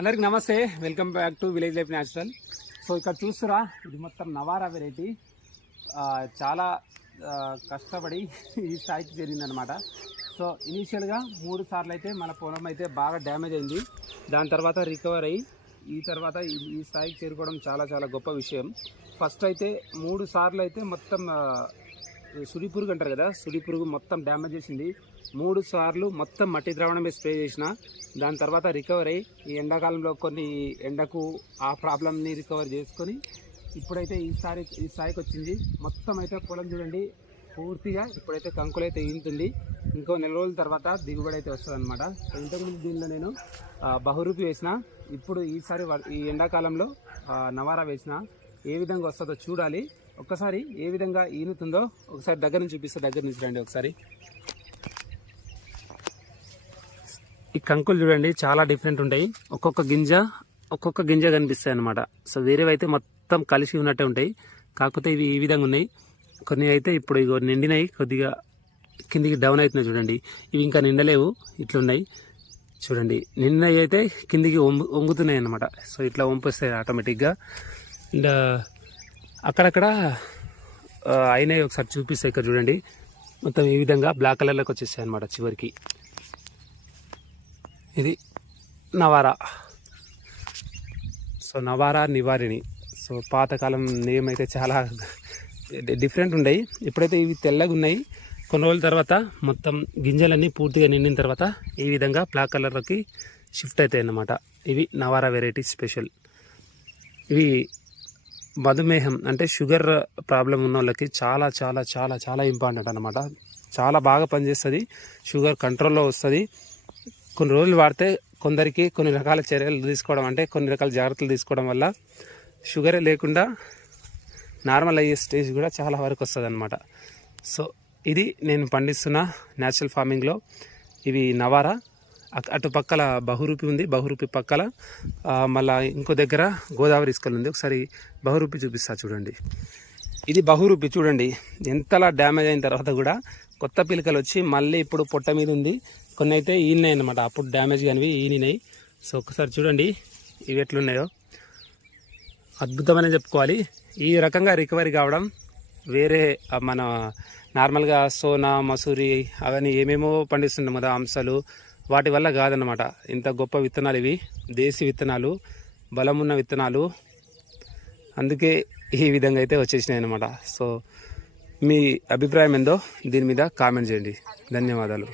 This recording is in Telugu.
అందరికి నమస్తే, welcome back to village life natural. So ఇక్కడ చూస్తురా, ఇది మొత్తం నవారా వెరైటీ. చాలా కష్టపడి ఈ స్థాయికి చేరిందనమాట. సో ఇనీషియల్గా 3 సార్లు అయితే మన పొలం అయితే బాగా డ్యామేజ్ అయింది. దాని తర్వాత రికవర్ అయ్యి ఈ తర్వాత ఈ స్థాయికి చేరుకోవడం చాలా చాలా గొప్ప విషయం. ఫస్ట్ అయితే 3 సార్లు అయితే మొత్తం సుడి పురుగు అంటారు కదా, సుడి పురుగు మొత్తం డ్యామేజ్ చేసింది. 3 సార్లు మొత్తం మట్టి ద్రావణమే స్ప్రే చేసిన. దాని తర్వాత రికవర్ అయ్యి ఈ ఎండాకాలంలో కొన్ని ఎండకు ఆ ప్రాబ్లమ్ని రికవర్ చేసుకొని ఇప్పుడైతే ఈ స్థాయికి వచ్చింది. మొత్తం అయితే పొలం చూడండి పూర్తిగా ఇప్పుడైతే కంకులైతే ఈంతుంది. ఇంకో 4 రోజుల తర్వాత దిగుబడి అయితే వస్తుంది అనమాట. సో ఇంతకుముందు దీనిలో నేను బహురూపి వేసిన, ఇప్పుడు ఈసారి ఈ ఎండాకాలంలో నవారా వేసిన. ఏ విధంగా వస్తుందో చూడాలి. ఒక్కసారి ఏ విధంగా ఈనుతుందో ఒకసారి దగ్గర నుంచి చూపిస్తే, దగ్గర నుంచి రండి ఒకసారి. ఈ కంకులు చూడండి చాలా డిఫరెంట్ ఉంటాయి. ఒక్కొక్క గింజ కనిపిస్తాయి అన్నమాట. సో వేరేవైతే మొత్తం కలిసి ఉన్నట్టే ఉంటాయి, కాకపోతే ఇవి ఈ విధంగా ఉన్నాయి. కొన్ని అయితే ఇప్పుడు ఇగో నిండినాయి, కొద్దిగా కిందికి డౌన్ అవుతున్నాయి చూడండి. ఇవి ఇంకా నిండలేవు, ఇట్లున్నాయి చూడండి. నిండినవి అయితే కిందికి వంగుతున్నాయి అన్నమాట. సో ఇట్లా వంపొస్తాయి ఆటోమేటిక్గా. అండ్ అక్కడక్కడ అయినాయి, ఒకసారి చూపిస్తాయి. ఇక్కడ చూడండి మొత్తం ఈ విధంగా బ్లాక్ కలర్లోకి వచ్చేసాయి అన్నమాట చివరికి. ఇది నవారా. సో నవారా నివారిణి. సో పాతకాలం నేమ్ అయితే చాలా డిఫరెంట్ ఉన్నాయి. ఇప్పుడైతే ఇవి తెల్లగా ఉన్నాయి. కొన్ని రోజుల తర్వాత మొత్తం గింజలన్నీ పూర్తిగా నిండిన తర్వాత ఈ విధంగా బ్లాక్ కలర్లోకి షిఫ్ట్ అవుతాయి అన్నమాట. ఇవి నవారా వెరైటీ స్పెషల్. ఇవి మధుమేహం అంటే షుగర్ ప్రాబ్లం ఉన్న వాళ్ళకి చాలా చాలా చాలా చాలా ఇంపార్టెంట్ అనమాట. చాలా బాగా పనిచేస్తుంది, షుగర్ కంట్రోల్లో వస్తుంది. కొన్ని రోజులు వాడితే కొందరికి కొన్ని రకాల చర్యలు తీసుకోవడం, అంటే కొన్ని రకాల జాగ్రత్తలు తీసుకోవడం వల్ల షుగరే లేకుండా నార్మల్ అయ్యే స్టేజ్ కూడా చాలా వరకు వస్తుంది అనమాట. సో ఇది నేను పండిస్తున్న న్యాచురల్ ఫార్మింగ్లో ఇవి నవారా. అటు పక్కల బహురూపి ఉంది, బహురూపి పక్కల మళ్ళీ ఇంకో దగ్గర గోదావరి ఇసుకలు ఉంది. ఒకసారి బహురూపి చూపిస్తా చూడండి. ఇది బహురూపి చూడండి, ఎంతలా డ్యామేజ్ అయిన తర్వాత కూడా కొత్త పిలకలు వచ్చి మళ్ళీ ఇప్పుడు పొట్ట మీద ఉంది. కొన్ని అయితే ఈనాయి అన్నమాట, అప్పుడు డ్యామేజ్ కానివి ఈనినాయి. సో ఒకసారి చూడండి ఇవి ఎట్లున్నాయో, అద్భుతమనే చెప్పుకోవాలి. ఈ రకంగా రికవరీ కావడం వేరే మన నార్మల్గా సోనా మసూరి అవన్నీ ఏమేమో పండిస్తున్నాం కదా, అంశాలు, వాటి వల్ల కాదన్నమాట. ఇంత గొప్ప విత్తనాలు ఇవి, దేశీ విత్తనాలు, బలమున్న విత్తనాలు. అందుకే ఈ విధంగా అయితే వచ్చేసినాయి అన్నమాట. సో మీ అభిప్రాయం ఏందో దీని మీద కామెంట్ చేయండి. ధన్యవాదాలు.